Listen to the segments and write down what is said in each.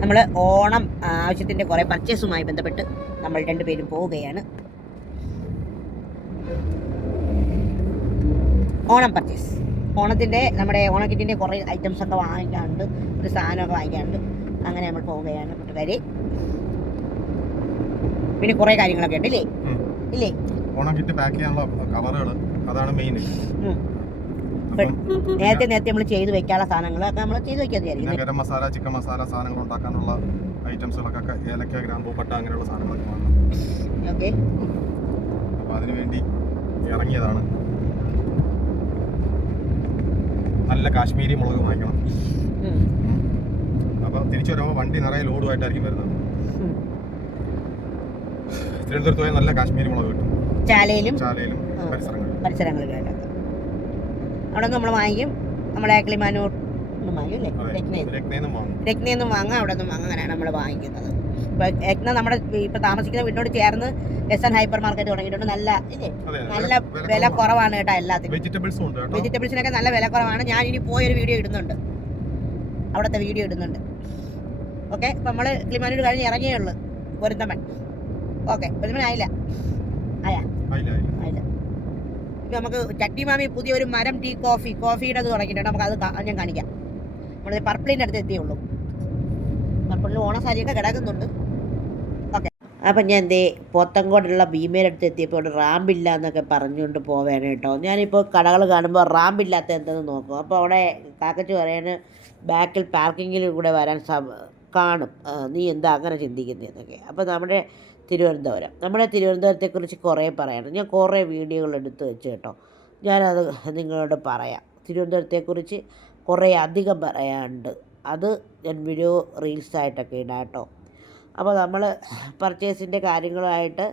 നമ്മൾ ഓണം ആവശ്യത്തിന്റെ കുറേ പർച്ചേസുമായി ബന്ധപ്പെട്ട് നമ്മൾ രണ്ടുപേരും പോവുകയാണ്. ഓണം പർച്ചേസ് ഓണത്തിന്റെ നമ്മുടെ ഓണക്കിറ്റിന്റെ കുറേ ഐറ്റംസ് ഒക്കെ വാങ്ങിക്കാണ്ട് ഒരു സാധനമൊക്കെ വാങ്ങിക്കാണ്ട് അങ്ങനെ നമ്മൾ പോവുകയാണ് കൂട്ടുകാരി. പിന്നെ കുറേ കാര്യങ്ങളൊക്കെ ഉണ്ട് ഇല്ലേ. ഇല്ലേ? ഓണം കിറ്റ് പാക്ക് ചെയ്യാനുള്ള കവറുകൾ അതാണ് മെയിൻ. നേരത്തെ നേരത്തെ നമ്മൾ ചെയ്ത് വെക്കാനുള്ള സാധനങ്ങളൊക്കെ നമ്മൾ ചെയ്ത് വെക്കാതെ ഗരം മസാല ചിക്കൻ മസാല സാധനങ്ങൾ ഉണ്ടാക്കാനുള്ള ഐറ്റംസുകളൊക്കെ ഏലക്ക ഗ്രാമ്പൂ പട്ട അങ്ങനെയുള്ള സാധനങ്ങളൊക്കെ വാങ്ങണം ഓക്കെ. അപ്പോൾ അതിനു വേണ്ടി ഇറങ്ങിയതാണ്. നല്ല കാശ്മീരി മുളക് വാങ്ങിക്കണം. അപ്പോൾ തിരിച്ചു വരുമ്പോൾ വണ്ടി നിറയെ ലോഡുമായിട്ടായിരിക്കും വരുന്നത്. തിരുവനന്തപുരത്ത് പോയാൽ നല്ല കാശ്മീരി മുളക് കിട്ടും. ചാലയിലും? ചാലയിലും പരിസരങ്ങളിലും. പരിസരങ്ങളിലും അവിടെ നമ്മൾ വാങ്ങിക്കും. നമ്മളെ അഗ്ലിമാനൂർ രത്നയിൽ നിന്നും. വാങ്ങാം. അവിടെ നിന്നും വാങ്ങാം അങ്ങനെയാണ് നമ്മൾ വാങ്ങിക്കുന്നത്. ഇപ്പം രത്ന നമ്മുടെ ഇപ്പം താമസിക്കുന്ന വീടിനോട് ചേർന്ന് എസ് എൻ ഹൈപ്പർ മാർക്കറ്റ് തുടങ്ങിയിട്ടുണ്ട്. നല്ല നല്ല വില കുറവാണ്. കേട്ടോ എല്ലാത്തിനും. വെജിറ്റബിൾസിനൊക്കെ നല്ല വില കുറവാണ്. ഞാൻ ഇനി പോയൊരു വീഡിയോ ഇടുന്നുണ്ട്. അവിടുത്തെ വീഡിയോ ഇടുന്നുണ്ട്. ഓക്കെ ഇപ്പൊ നമ്മൾ ക്ലിമാനൂർ കഴിഞ്ഞ് ഇറങ്ങിയേ ഉള്ളൂ. പൊരുത്തമ്മൻ ഓക്കെ പൊരുത്തമ്മൻ ആയില്ല. ആയാ? ആയില്ല. നമുക്ക് ചട്ടി മാമി പുതിയൊരു മരം ടീ കോഫി കോഫിയുടെ അത് തുടങ്ങിയിട്ടുണ്ട് അത് ഞാൻ കാണിക്കാം. നമ്മൾ പർപ്പിളിന്റെ അടുത്ത് എത്തിയുള്ളൂ പർപ്പിളിൽ ഓണസാരിയൊക്കെ കിടക്കുന്നുണ്ട്. ഓക്കെ. അപ്പം ഞാൻ എന്തേ പോത്തങ്കോടുള്ള അടുത്ത് എത്തിയപ്പോൾ ഇവിടെ റാമ്പില്ല എന്നൊക്കെ പറഞ്ഞുകൊണ്ട് പോവേണ് കേട്ടോ. ഞാനിപ്പോൾ കടകൾ കാണുമ്പോൾ റാമ്പില്ലാത്ത എന്തെന്ന് നോക്കും. അപ്പോൾ അവിടെ കാക്കച്ച് പറയാൻ ബാക്കിൽ പാർക്കിങ്ങിൽ കൂടെ വരാൻ കാണും. നീ എന്താ അങ്ങനെ ചിന്തിക്കുന്നതെന്നൊക്കെ അപ്പോൾ നമ്മുടെ തിരുവനന്തപുരം. നമ്മുടെ തിരുവനന്തപുരത്തെക്കുറിച്ച് കുറേ പറയണം ഞാൻ കുറേ വീഡിയോകൾ എടുത്ത് വെച്ച് കേട്ടോ. ഞാനത് നിങ്ങളോട് പറയാം. തിരുവനന്തപുരത്തെക്കുറിച്ച് കുറേ അധികം പറയാനുണ്ട്. അത് ഞാൻ വീഡിയോ റീൽസായിട്ടൊക്കെ ഇടാം കേട്ടോ. അപ്പോൾ നമ്മൾ പർച്ചേസിന്റെ കാര്യങ്ങളുമായിട്ട്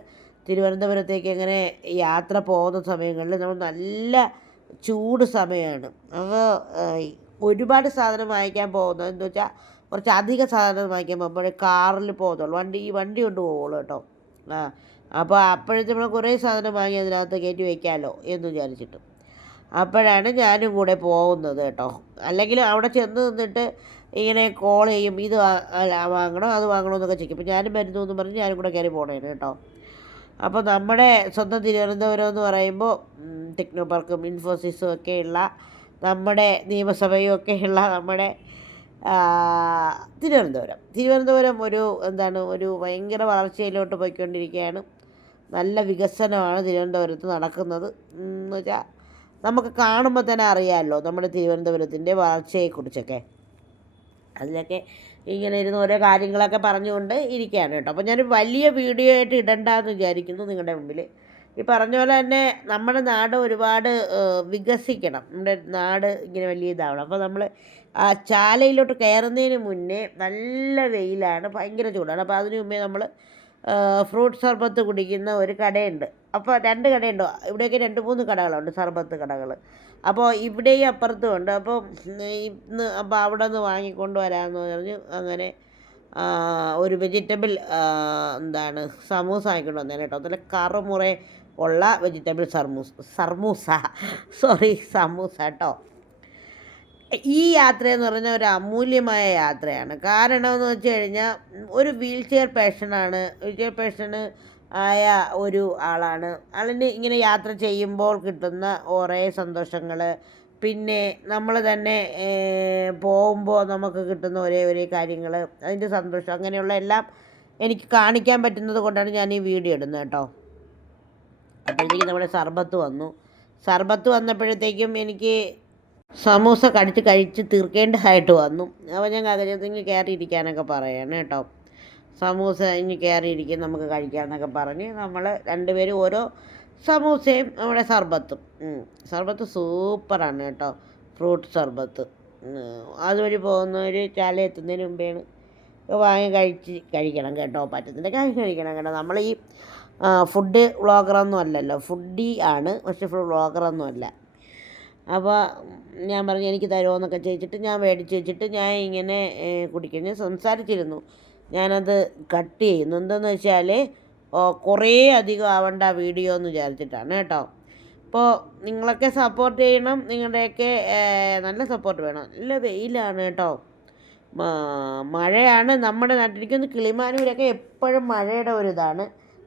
തിരുവനന്തപുരത്തേക്ക് എങ്ങനെ യാത്ര പോകുന്ന സമയങ്ങളിൽ നമ്മൾ നല്ല ചൂട് സമയമാണ്. അപ്പോൾ ഒരുപാട് സാധനം വാങ്ങിക്കാൻ പോകുന്നത് എന്താ വെച്ചാൽ കുറച്ച് അധിക സാധനം വാങ്ങിക്കാൻ അപ്പോഴേ കാറിൽ പോകത്തുള്ളൂ. വണ്ടി ഈ വണ്ടി കൊണ്ട് പോകുള്ളൂ കേട്ടോ. ആ അപ്പോൾ അപ്പോഴത്തെ നമ്മൾ കുറേ സാധനം വാങ്ങി അതിനകത്ത് കയറ്റി വയ്ക്കാമല്ലോ എന്ന് വിചാരിച്ചിട്ട്. അപ്പോഴാണ് ഞാനും കൂടെ പോകുന്നത് കേട്ടോ. അല്ലെങ്കിൽ അവിടെ ചെന്ന് നിന്നിട്ട് ഇങ്ങനെ കോൾ ചെയ്യും ഇത് വാങ്ങണം അത് വാങ്ങണം എന്നൊക്കെ ചോദിക്കും. അപ്പോൾ ഞാനും വരുന്നു എന്ന് പറഞ്ഞ് ഞാനും കൂടെ കയറി പോണേന് കേട്ടോ. അപ്പോൾ നമ്മുടെ സ്വന്തം തിരുവനന്തപുരം എന്ന് പറയുമ്പോൾ ടെക്നോ പാർക്കും ഇൻഫോസിസും ഒക്കെയുള്ള നമ്മുടെ നിയമസഭയും ഒക്കെയുള്ള നമ്മുടെ തിരുവനന്തപുരം. തിരുവനന്തപുരം ഒരു എന്താണ് ഒരു ഭയങ്കര വളർച്ചയിലോട്ട് പോയിക്കൊണ്ടിരിക്കുകയാണ്. നല്ല വികസനമാണ് തിരുവനന്തപുരത്ത് നടക്കുന്നത്. എന്ന് വെച്ചാൽ നമുക്ക് കാണുമ്പോൾ തന്നെ അറിയാമല്ലോ നമ്മുടെ തിരുവനന്തപുരത്തിന്റെ വളർച്ചയെക്കുറിച്ചൊക്കെ. അതിലൊക്കെ ഇങ്ങനെ ഇരുന്ന് ഓരോ കാര്യങ്ങളൊക്കെ പറഞ്ഞുകൊണ്ട് ഇരിക്കുകയാണ് കേട്ടോ. അപ്പോൾ ഞാൻ വലിയ വീഡിയോ ആയിട്ട് ഇടണ്ടെന്ന് വിചാരിക്കുന്നു നിങ്ങളുടെ മുമ്പിൽ ഈ പറഞ്ഞ പോലെ തന്നെ നമ്മുടെ നാട് ഒരുപാട് വികസിക്കണം. നമ്മുടെ നാട് ഇങ്ങനെ വലിയ ഇതാവണം. അപ്പോൾ നമ്മൾ ആ ചാലയിലോട്ട് കയറുന്നതിന് മുന്നേ നല്ല വെയിലാണ് ഭയങ്കര ചൂടാണ്. അപ്പോൾ അതിന് മുമ്പേ നമ്മൾ ഫ്രൂട്ട് സർബത്ത് കുടിക്കുന്ന ഒരു കടയുണ്ട്. അപ്പോൾ രണ്ട് കടയുണ്ടോ. ഇവിടെയൊക്കെ രണ്ട് മൂന്ന് കടകളുണ്ട് സർബത്ത് കടകൾ അപ്പോൾ ഇവിടെയും അപ്പുറത്തും ഉണ്ട്. അപ്പോൾ ഇന്ന് അപ്പോൾ അവിടെ നിന്ന് വാങ്ങിക്കൊണ്ട് വരാമെന്ന് പറഞ്ഞ് അങ്ങനെ ഒരു വെജിറ്റബിൾ എന്താണ് സമൂസ വാങ്ങിക്കൊണ്ട് വന്നേനെ കേട്ടോ. അതിൽ കറുമുറ ഉള്ള വെജിറ്റബിൾ സർമൂസ് സർമൂസ. സോറി സമൂസ കേട്ടോ ഈ യാത്ര എന്ന് പറഞ്ഞാൽ ഒരു അമൂല്യമായ യാത്രയാണ്. കാരണം എന്ന് വെച്ച് കഴിഞ്ഞാൽ ഒരു വീൽ ചെയർ പേഷ്യനാണ് വീൽ ചെയർ ആയ ഒരു ആളാണ്. ആളിന് ഇങ്ങനെ യാത്ര ചെയ്യുമ്പോൾ കിട്ടുന്ന ഓരോ സന്തോഷങ്ങൾ പിന്നെ നമ്മൾ തന്നെ പോകുമ്പോൾ നമുക്ക് കിട്ടുന്ന ഒരേ ഒരേ കാര്യങ്ങൾ അതിന്റെ സന്തോഷം അങ്ങനെയുള്ള എല്ലാം എനിക്ക് കാണിക്കാൻ പറ്റുന്നത് കൊണ്ടാണ് ഞാൻ ഈ വീഡിയോ ഇടുന്നത് കേട്ടോ അപ്പോഴത്തേക്കും നമ്മുടെ സർബത്ത് വന്നു. സർബത്ത് വന്നപ്പോഴത്തേക്കും എനിക്ക് സമൂസ കടിച്ച് കഴിച്ച് തീർക്കേണ്ടതായിട്ട് വന്നു. അപ്പോൾ ഞാൻ കകരത്തിങ്ങ് കയറിയിരിക്കാനൊക്കെ പറയാണ് കേട്ടോ. സമൂസ ഇനി കയറിയിരിക്കും നമുക്ക് കഴിക്കാമെന്നൊക്കെ പറഞ്ഞ് നമ്മൾ രണ്ടുപേരും ഓരോ സമൂസയും നമ്മുടെ സർബത്തും. സർബത്ത് സൂപ്പറാണ് കേട്ടോ. ഫ്രൂട്ട് സർബത്ത്. അതുവഴി പോകുന്നവർ ചാല എത്തുന്നതിന് മുമ്പേ വാങ്ങി കഴിച്ച് കഴിക്കണം കേട്ടോ. പറ്റുന്നില്ല കഴിക്കണം കേട്ടോ. നമ്മൾ ഈ ഫുഡ് വ്ളോഗറൊന്നും അല്ലല്ലോ. ഫുഡി ആണ് പക്ഷെ വ്ളോഗറൊന്നും അല്ല. അപ്പോൾ ഞാൻ പറഞ്ഞു എനിക്ക് തരുമോയെന്നൊക്കെ ചോദിച്ചിട്ട് ഞാൻ മേടിച്ച് വെച്ചിട്ട് ഞാൻ ഇങ്ങനെ കുടിക്കുന്നു. സംസാരിച്ചിരുന്നു. ഞാനത് കട്ട് ചെയ്യുന്നു. എന്താണെന്ന് വെച്ചാൽ കുറേ അധികം ആവണ്ട വീഡിയോ എന്ന് വിചാരിച്ചിട്ടാണ് കേട്ടോ. അപ്പോൾ നിങ്ങളൊക്കെ സപ്പോർട്ട് ചെയ്യണം. നിങ്ങളുടെയൊക്കെ നല്ല സപ്പോർട്ട് വേണം. നല്ല വെയിലാണ് കേട്ടോ. മഴയാണ്. നമ്മുടെ നാട്ടിലേക്ക് ഒന്ന് കിളിമാനൂരൊക്കെ എപ്പോഴും മഴയുടെ ഒരു ഇതാണ്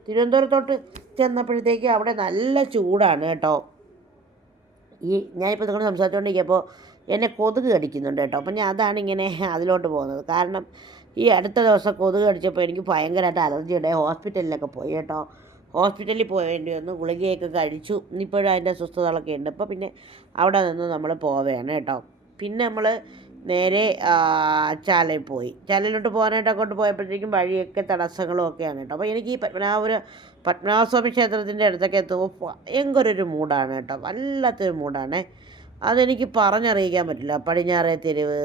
തിരുവനന്തപുരത്തോട്ട് ചെന്നപ്പോഴത്തേക്ക് അവിടെ നല്ല ചൂടാണ് കേട്ടോ. ഈ ഞാനിപ്പോൾ നിങ്ങൾ സംസാരിച്ചുകൊണ്ടിരിക്കുമ്പോൾ എന്നെ കൊതുക് കടിക്കുന്നുണ്ട് കേട്ടോ. അപ്പം ഞാൻ അതാണ് ഇങ്ങനെ അതിലോട്ട് പോകുന്നത്. കാരണം ഈ അടുത്ത ദിവസം കൊതുക് കടിച്ചപ്പോൾ എനിക്ക് ഭയങ്കരമായിട്ട് ഉണ്ടായി ഹോസ്പിറ്റലിലൊക്കെ പോയി കേട്ടോ. ഹോസ്പിറ്റലിൽ പോയേണ്ടി വന്നു. ഗുളികയൊക്കെ കഴിച്ചു. ഇപ്പോഴും അതിന്റെ അസ്വസ്ഥതകളൊക്കെ ഉണ്ട്. അപ്പോൾ പിന്നെ അവിടെ നിന്ന് നമ്മൾ പോവുകയാണ് കേട്ടോ. പിന്നെ നമ്മൾ നേരെ ചാലയിൽ പോയി. ചാലയിലോട്ട് പോകാനായിട്ട് അങ്ങോട്ട് പോയപ്പോഴത്തേക്കും വഴിയൊക്കെ തടസ്സങ്ങളും ഒക്കെയാണ് കേട്ടോ. അപ്പോൾ എനിക്ക് ഈ പത്മനാഭപുര പത്മനാഭസ്വാമി ക്ഷേത്രത്തിന്റെ അടുത്തൊക്കെ എത്തുമ്പോൾ ഭയങ്കര ഒരു മൂഡാണ് കേട്ടോ. വല്ലാത്തൊരു മൂഡാണ്. അതെനിക്ക് പറഞ്ഞറിയിക്കാൻ പറ്റില്ല. പടിഞ്ഞാറേ തെരുവ്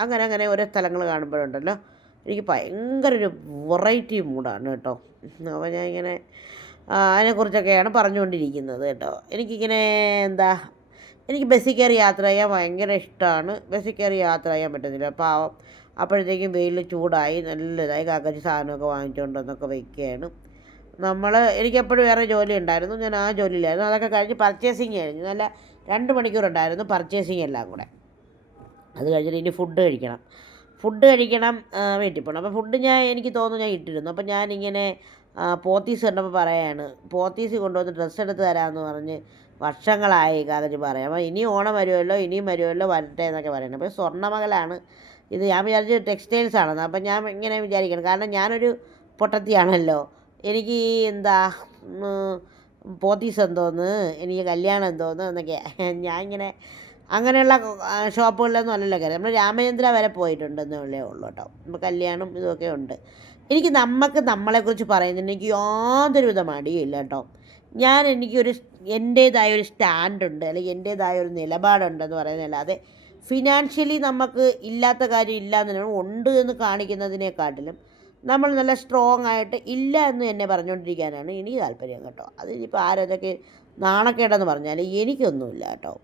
അങ്ങനെ അങ്ങനെ ഓരോ സ്ഥലങ്ങൾ കാണുമ്പോഴുണ്ടല്ലോ. എനിക്ക് ഭയങ്കര ഒരു വെറൈറ്റി മൂഡാണ് കേട്ടോ. അപ്പോൾ ഞാൻ ഇങ്ങനെ അതിനെക്കുറിച്ചൊക്കെയാണ് പറഞ്ഞുകൊണ്ടിരിക്കുന്നത് കേട്ടോ. എനിക്കിങ്ങനെ എന്താ എനിക്ക് ബസ്സിൽ കയറി യാത്ര ചെയ്യാൻ ഭയങ്കര ഇഷ്ടമാണ് ബസ്സിൽ കയറി യാത്ര ചെയ്യാൻ പറ്റുന്നില്ല പാവം. അപ്പോഴത്തേക്കും വെയിൽ ചൂടായി. നല്ലതായി കാക്കച്ചി സാധനമൊക്കെ വാങ്ങിച്ചുകൊണ്ട് വന്നൊക്കെ വയ്ക്കുകയാണ്. നമ്മൾ എനിക്കെപ്പോഴും വേറെ ജോലി ഉണ്ടായിരുന്നു ഞാൻ ആ ജോലിയിലായിരുന്നു. അതൊക്കെ കഴിഞ്ഞ് പർച്ചേസിങ് കഴിഞ്ഞു. നല്ല രണ്ട് മണിക്കൂറുണ്ടായിരുന്നു പർച്ചേസിങ് എല്ലാം കൂടെ. അത് കഴിഞ്ഞിട്ട് ഇനി ഫുഡ് കഴിക്കണം. ഫുഡ് കഴിക്കണം വീട്ടിൽ പോകണം അപ്പോൾ ഫുഡ് ഞാൻ എനിക്ക് തോന്നുന്നു ഞാൻ ഇട്ടിരുന്നു. അപ്പോൾ ഞാനിങ്ങനെ പോത്തീസ് കണ്ടപ്പോൾ പറയാണ് പോത്തീസ് കൊണ്ടുവന്ന് ഡ്രസ്സ് എടുത്ത് തരാമെന്ന് പറഞ്ഞ് വർഷങ്ങളായി കാലത്ത് പറയാം. അപ്പോൾ ഇനി ഓണം വരുമല്ലോ ഇനിയും വരുമല്ലോ വരട്ടെ എന്നൊക്കെ പറയുന്നത് അപ്പോൾ സ്വർണമകലാണ് ഇത് ഞാൻ വിചാരിച്ചു ടെക്സ്റ്റൈൽസ് ആണെന്ന്. അപ്പം ഞാൻ ഇങ്ങനെ വിചാരിക്കണം. കാരണം ഞാനൊരു പൊട്ടത്തിയാണല്ലോ. എനിക്ക് എന്താ പോത്തീസ് എന്തോന്ന് എനിക്ക് കല്യാണം എന്തോന്ന് എന്നൊക്കെ ഞാൻ ഇങ്ങനെ അങ്ങനെയുള്ള ഷോപ്പുകളിലൊന്നും അല്ലല്ലോ കയറി നമ്മൾ രാമചന്ദ്ര വരെ പോയിട്ടുണ്ടെന്നേ ഉള്ളൂ കേട്ടോ. കല്യാണം ഇതൊക്കെ ഉണ്ട്. എനിക്ക് നമുക്ക് നമ്മളെക്കുറിച്ച് പറയുന്നതിന് എനിക്ക് യാതൊരുവിധ മടിയില്ല കേട്ടോ. ഞാൻ എനിക്കൊരു എന്റേതായ ഒരു സ്റ്റാൻഡുണ്ട് അല്ലെങ്കിൽ എന്റേതായ ഒരു നിലപാടുണ്ടെന്ന് പറയുന്നതല്ലാതെ ഫിനാൻഷ്യലി നമുക്ക് ഇല്ലാത്ത കാര്യം ഇല്ല എന്ന് ഉണ്ട് എന്ന് കാണിക്കുന്നതിനെക്കാട്ടിലും നമ്മൾ നല്ല സ്ട്രോങ് ആയിട്ട് ഇല്ല എന്ന് എന്നെ പറഞ്ഞുകൊണ്ടിരിക്കാനാണ് എനിക്ക് താല്പര്യം കേട്ടോ. അത് ഇനിയിപ്പോൾ ആരതൊക്കെ നാണക്കേടെന്ന് പറഞ്ഞാൽ എനിക്കൊന്നുമില്ല കേട്ടോ.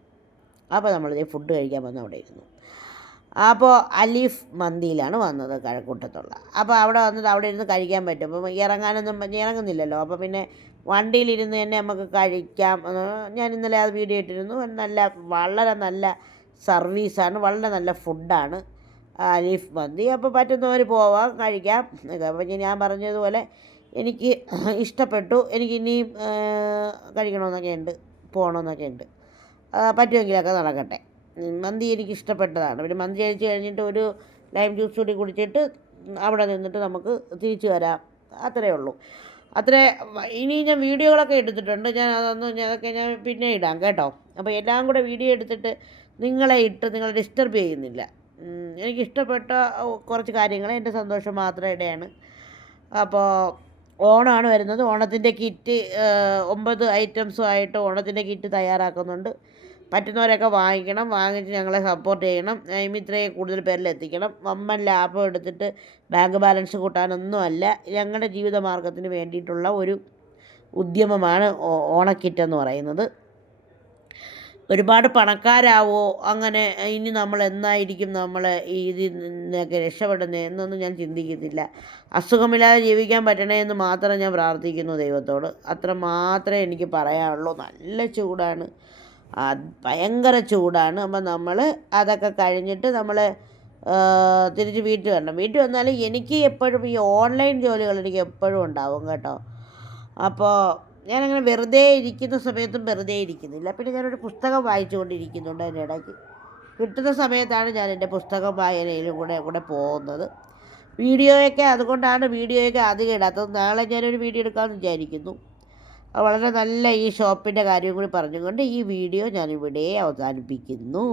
അപ്പോൾ നമ്മളിതേ ഫുഡ് കഴിക്കാൻ വന്ന് അവിടെ ഇരുന്നു. അപ്പോൾ അലീഫ് മന്തിയിലാണ് വന്നത് കഴക്കൂട്ടത്തുള്ള. അപ്പോൾ അവിടെ വന്നിട്ട് അവിടെ ഇരുന്ന് കഴിക്കാൻ പറ്റും. അപ്പം ഇറങ്ങാനൊന്നും ഇറങ്ങുന്നില്ലല്ലോ. അപ്പോൾ പിന്നെ വണ്ടിയിലിരുന്ന് തന്നെ നമുക്ക് കഴിക്കാം. ഞാൻ ഇന്നലെ അത് വീഡിയോ ഇട്ടിരുന്നു. നല്ല വളരെ നല്ല സർവീസാണ്. വളരെ നല്ല ഫുഡാണ് അലീഫ് മന്തി. അപ്പോൾ പറ്റുന്നവർ പോവാം കഴിക്കാം. അപ്പോൾ ഞാൻ പറഞ്ഞതുപോലെ എനിക്ക് ഇഷ്ടപ്പെട്ടു. എനിക്ക് ഇനിയും കഴിക്കണമെന്നൊക്കെ ഉണ്ട് പോകണമെന്നൊക്കെ ഉണ്ട്. പറ്റുമെങ്കിലൊക്കെ നടക്കട്ടെ. മന്തി എനിക്ക് ഇഷ്ടപ്പെട്ടതാണ് പിന്നെ മന്തി കഴിച്ച് കഴിഞ്ഞിട്ട് ഒരു ലൈം ജ്യൂസ് കൂടി കുടിച്ചിട്ട് അവിടെ നിന്നിട്ട് നമുക്ക് തിരിച്ചു വരാം. അത്രയേ ഉള്ളൂ. അത്രേ ഇനി ഞാൻ വീഡിയോകളൊക്കെ എടുത്തിട്ടുണ്ട്. ഞാൻ അതൊന്നും ഞാൻ അതൊക്കെ ഞാൻ പിന്നെ ഇടാം കേട്ടോ. അപ്പോൾ എല്ലാം കൂടെ വീഡിയോ എടുത്തിട്ട് നിങ്ങളെ ഇട്ട് നിങ്ങളെ ഡിസ്റ്റർബ് ചെയ്യുന്നില്ല. എനിക്കിഷ്ടപ്പെട്ട കുറച്ച് കാര്യങ്ങൾ എന്റെ സന്തോഷം മാത്രം ഇടയാണ് അപ്പോൾ ഓണമാണ് വരുന്നത്. ഓണത്തിന്റെ കിറ്റ് ഒമ്പത് ഐറ്റംസുമായിട്ട് ഓണത്തിന്റെ കിറ്റ് തയ്യാറാക്കുന്നുണ്ട്. പറ്റുന്നവരൊക്കെ വാങ്ങിക്കണം വാങ്ങിച്ച് ഞങ്ങളെ സപ്പോർട്ട് ചെയ്യണം. ഇത്രയെ കൂടുതൽ പേരിൽ എത്തിക്കണം. വമ്പൻ ലാഭം എടുത്തിട്ട് ബാങ്ക് ബാലൻസ് കൂട്ടാനൊന്നുമല്ല. ഞങ്ങളുടെ ജീവിത മാർഗത്തിന് വേണ്ടിയിട്ടുള്ള ഒരു ഉദ്യമമാണ് ഓണക്കിറ്റ് എന്ന് പറയുന്നത്. ഒരുപാട് പണക്കാരാവോ? അങ്ങനെ ഇനി നമ്മൾ എന്നായിരിക്കും നമ്മൾ ഇതിൽ നിന്നൊക്കെ രക്ഷപ്പെടുന്നത് എന്നൊന്നും ഞാൻ ചിന്തിക്കുന്നില്ല അസുഖമില്ലാതെ ജീവിക്കാൻ പറ്റണേ എന്ന് മാത്രം ഞാൻ പ്രാർത്ഥിക്കുന്നു ദൈവത്തോട്. അത്ര മാത്രമേ എനിക്ക് പറയാനുള്ളൂ. നല്ല ചൂടാണ്. ഭയങ്കര ചൂടാണ്. അപ്പം നമ്മൾ അതൊക്കെ കഴിഞ്ഞിട്ട് നമ്മൾ തിരിച്ച് വീട്ടിൽ വരണം. വീട്ടിൽ വന്നാലും എനിക്ക് എപ്പോഴും ഈ ഓൺലൈൻ ജോലികൾ എനിക്ക് എപ്പോഴും ഉണ്ടാവും കേട്ടോ. അപ്പോൾ ഞാനങ്ങനെ വെറുതെ ഇരിക്കുന്ന സമയത്തും വെറുതെ ഇരിക്കുന്നില്ല. പിന്നെ ഞാനൊരു പുസ്തകം വായിച്ചുകൊണ്ടിരിക്കുന്നുണ്ട് അതിന്റെ ഇടയ്ക്ക്. കിട്ടുന്ന സമയത്താണ് ഞാൻ എന്റെ പുസ്തകം വായനയിലും കൂടെ കൂടെ പോകുന്നത്. വീഡിയോയൊക്കെ അതുകൊണ്ടാണ് വീഡിയോയൊക്കെ അധികം ഇടാത്തത്. നാളെ ഞാനൊരു വീഡിയോ എടുക്കാമെന്ന് വിചാരിക്കുന്നു. വളരെ നല്ല ഈ ഷോപ്പിന്റെ കാര്യം കൂടി പറഞ്ഞുകൊണ്ട് ഈ വീഡിയോ ഞാനിവിടെ അവസാനിപ്പിക്കുന്നു.